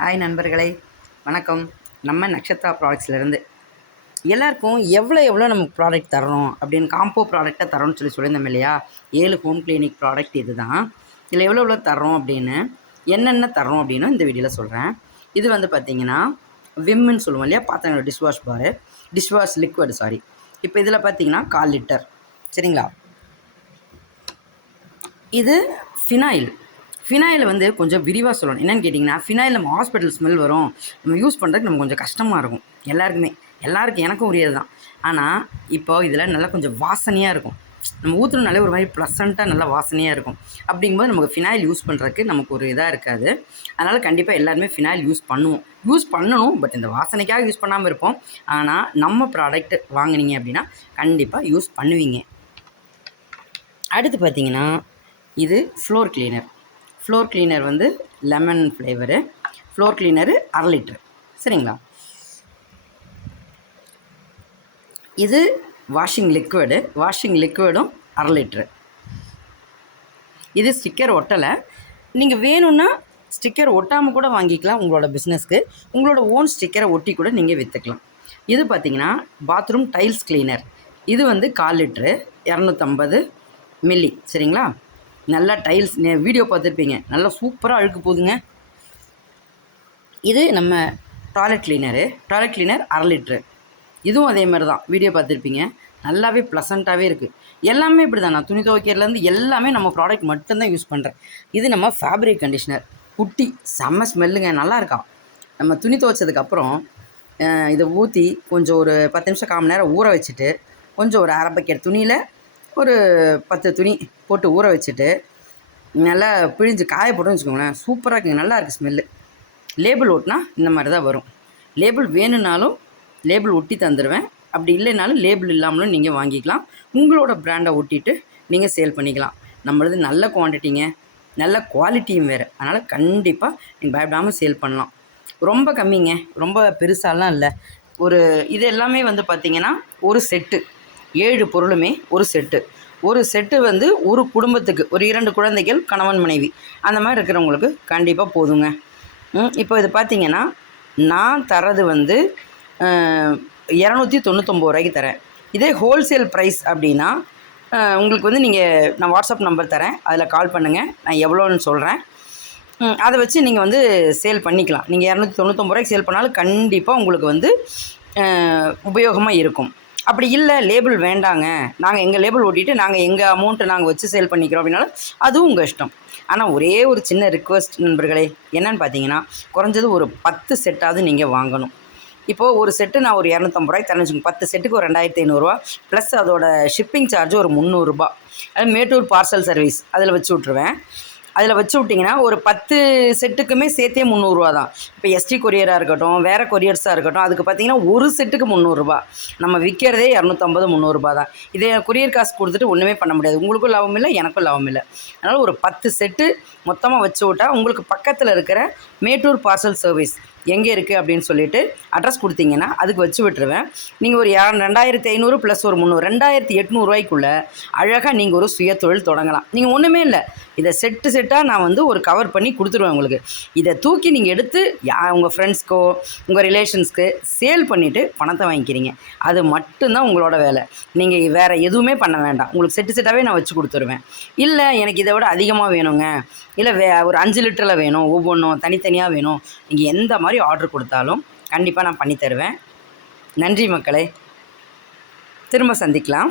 Hi நண்பர்களே, வணக்கம். நம்ம நக்ஷத்ரா ப்ராடக்ட்ஸ்லேருந்து எல்லாருக்கும் எவ்வளோ நமக்கு ப்ராடக்ட் தரணும் அப்படின்னு காம்போ ப்ராடக்டாக தரோன்னு சொல்லியிருந்தோம் இல்லையா. 7 ஹோம் கிளினிக் ப்ராடக்ட் இது தான். இதில் எவ்வளோ தரோம் அப்படின்னு என்னென்ன தரோம் அப்படின்னு இந்த வீடியோவில் சொல்கிறேன். இது வந்து பார்த்திங்கன்னா விம்முன்னு சொல்லுவோம் இல்லையா, பாத்திரங்களோட டிஷ்வாஷ் பாரு, டிஷ்வாஷ் லிக்விட் சாரி. இப்போ இதில் பார்த்திங்கன்னா 1/4 லிட்டர் சரிங்களா. இது ஃபினாயில் வந்து கொஞ்சம் விரிவாக சொல்லணும். என்னென்னு கேட்டிங்கன்னா, ஃபினாயில் நம்ம ஹாஸ்பிட்டல் ஸ்மெல் வரும், நம்ம யூஸ் பண்ணுறதுக்கு நமக்கு கொஞ்சம் கஷ்டமாக இருக்கும். எல்லாருக்கும் எனக்கும் உரியது தான். ஆனால் இப்போ இதில் நல்லா கொஞ்சம் வாசனையாக இருக்கும். நம்ம ஊற்றுனாலே ஒரு மாதிரி ப்ளசண்ட்டாக நல்லா வாசனையாக இருக்கும். அப்படிங்கும்போது நமக்கு ஃபினாயில் யூஸ் பண்ணுறதுக்கு நமக்கு ஒரு இதாக இருக்காது. அதனால் கண்டிப்பாக எல்லாருமே ஃபினாயில் யூஸ் பண்ணணும். பட் இந்த வாசனைக்காக யூஸ் பண்ணாமல் இருப்போம். ஆனால் நம்ம ப்ராடக்ட் வாங்கினீங்க அப்படின்னா கண்டிப்பாக யூஸ் பண்ணுவீங்க. அடுத்து பார்த்திங்கன்னா, இது ஃப்ளோர் கிளீனர் வந்து lemon flavour. Floor cleaner 1/2 litre சரிங்களா. இது வாஷிங் லிக்விடும் 1/2 லிட்டரு. இது ஸ்டிக்கர் ஒட்டலை. நீங்கள் வேணும்னா ஸ்டிக்கர் ஒட்டாமல் கூட வாங்கிக்கலாம். உங்களோட பிஸ்னஸ்க்கு உங்களோட ஓன் ஸ்டிக்கரை ஒட்டி கூட நீங்கள் விற்றுக்கலாம். இது பார்த்திங்கன்னா பாத்ரூம் டைல்ஸ் கிளீனர். இது வந்து 1/4 லிட்டரு 250 மில்லி சரிங்களா. நல்லா டைல்ஸ் வீடியோ பார்த்துருப்பீங்க, நல்லா சூப்பராக அழுக்கு போகுதுங்க. இது நம்ம டாய்லெட் கிளீனர் 1/2 லிட்டரு. இதுவும் அதே மாதிரி தான், வீடியோ பார்த்துருப்பீங்க. நல்லாவே ப்ளசண்ட்டாகவே இருக்குது. எல்லாமே இப்படி தான். நான் துணி துவைக்கிறதுலேருந்து எல்லாமே நம்ம ப்ராடக்ட் மட்டும்தான் யூஸ் பண்ணுறேன். இது நம்ம ஃபேப்ரிக் கண்டிஷ்னர் குட்டி, செம்ம ஸ்மெல்லுங்க, நல்லா இருக்கா. நம்ம துணி துவைச்சதுக்கப்புறம் இதை ஊற்றி கொஞ்சம் ஒரு 10 நிமிஷம் 1/4 மணி நேரம் ஊற வச்சுட்டு, கொஞ்சம் ஒரு அரை பக்கெட் துணியில் ஒரு 10 துணி போட்டு ஊற வச்சுட்டு நல்லா பிழிஞ்சு காய போட்டோன்னு வச்சுக்கோங்களேன், சூப்பராக இருக்குங்க, நல்லா இருக்குது ஸ்மெல்லு. லேபிள் ஒட்டினா இந்த மாதிரி தான் வரும். லேபிள் வேணும்னாலும் லேபிள் ஒட்டி தந்துடுவேன். அப்படி இல்லைனாலும் லேபிள் இல்லாமலும் நீங்கள் வாங்கிக்கலாம். உங்களோட பிராண்டை ஒட்டிட்டு நீங்கள் சேல் பண்ணிக்கலாம். நம்மளது நல்ல குவான்டிட்டிங்க, நல்ல குவாலிட்டியும் வேறு. அதனால் கண்டிப்பாக நீங்கள் பயப்படாமல் சேல் பண்ணலாம். ரொம்ப கம்மிங்க, ரொம்ப பெருசாலாம் இல்லை. இது எல்லாமே வந்து பார்த்திங்கன்னா ஒரு செட்டு, 7 பொருளுமே ஒரு செட்டு வந்து ஒரு குடும்பத்துக்கு, ஒரு 2 குழந்தைகள், கணவன் மனைவி அந்த மாதிரி இருக்கிறவங்களுக்கு கண்டிப்பாக போதுங்க. இப்போ இது பார்த்திங்கன்னா நான் தரது வந்து 299 ரூபாய்க்கு தரேன். இதே ஹோல்சேல் ப்ரைஸ் அப்படின்னா உங்களுக்கு வந்து நான் வாட்ஸ்அப் நம்பர் தரேன், அதில் கால் பண்ணுங்கள், நான் எவ்வளோன்னு சொல்கிறேன். அதை வச்சு நீங்கள் வந்து சேல் பண்ணிக்கலாம். நீங்கள் 299 ரூபாய்க்கு சேல் பண்ணாலும் கண்டிப்பாக உங்களுக்கு வந்து உபயோகமாக இருக்கும். அப்படி இல்லை, லேபிள் வேண்டாங்க, நாங்கள் எங்கள் லேபிள் ஓட்டிட்டு நாங்கள் எங்கள் அமௌண்ட்டை நாங்கள் வச்சு சேல் பண்ணிக்கிறோம் அப்படின்னாலும் அதுவும் உங்கள் இஷ்டம். ஆனால் ஒரே ஒரு சின்ன ரிக்வெஸ்ட் நண்பர்களே, என்னென்னு பார்த்தீங்கன்னா, குறைஞ்சது ஒரு 10 செட்டாவது நீங்கள் வாங்கணும். இப்போது ஒரு செட்டு நான் ஒரு 250 ரூபாய்க்கு தரேன்னு வச்சுக்கோங்க. 10 செட்டுக்கு ஒரு 2500 ரூபா ப்ளஸ் அதோட ஷிப்பிங் சார்ஜ் ஒரு 300 ரூபா. அது மேட்டூர் பார்சல் சர்வீஸ் அதில் வச்சு விட்ருவேன். அதில் வச்சு விட்டிங்கன்னா ஒரு 10 செட்டுக்குமே சேர்த்தே 300 ரூபா தான். இப்போ எஸ்டி கொரியராக இருக்கட்டும், வேறு கொரியர்ஸாக இருக்கட்டும், அதுக்கு பார்த்திங்கன்னா ஒரு செட்டுக்கு 300 ரூபா. நம்ம விற்கிறதே 250 300 ரூபா தான். இதே கொரியர் காசு கொடுத்துட்டு ஒன்றுமே பண்ண முடியாது. உங்களுக்கும் லாபம் இல்லை, எனக்கும் லாபம் இல்லை. அதனால் ஒரு 10 செட்டு மொத்தமாக வச்சு விட்டால் உங்களுக்கு பக்கத்தில் இருக்கிற மேட்டூர் பார்சல் சர்வீஸ் எங்கே இருக்குது அப்படின்னு சொல்லிவிட்டு அட்ரஸ் கொடுத்தீங்கன்னா அதுக்கு வச்சு விட்டுருவேன். நீங்கள் ஒரு 2500 ப்ளஸ் ஒரு 300 2800 ரூபாய்க்குள்ளே அழகாக நீங்கள் ஒரு சுய தொழில் தொடங்கலாம். நீங்கள் ஒன்றுமே இல்லை, இதை செட்டாக நான் வந்து ஒரு கவர் பண்ணி கொடுத்துருவேன் உங்களுக்கு. இதை தூக்கி நீங்கள் எடுத்து உங்கள் ஃப்ரெண்ட்ஸ்க்கோ உங்கள் ரிலேஷன்ஸ்க்கு சேல் பண்ணிவிட்டு பணத்தை வாங்கிக்கிறீங்க. அது மட்டும்தான் உங்களோட வேலை. நீங்கள் வேறு எதுவுமே பண்ண வேண்டாம். உங்களுக்கு செட்டாகவே நான் வச்சு கொடுத்துருவேன். இல்லை எனக்கு இதை விட அதிகமாக வேணுங்க, இல்லை ஒரு 5 லிட்டரில் வேணும், ஒவ்வொன்றும் தனித்தனியாக வேணும், நீங்கள் எந்த மாதிரி ஆர்டர் கொடுத்தாலும் கண்டிப்பாக நான் பண்ணி தருவேன். நன்றி மக்களே, திரும்ப சந்திக்கலாம்.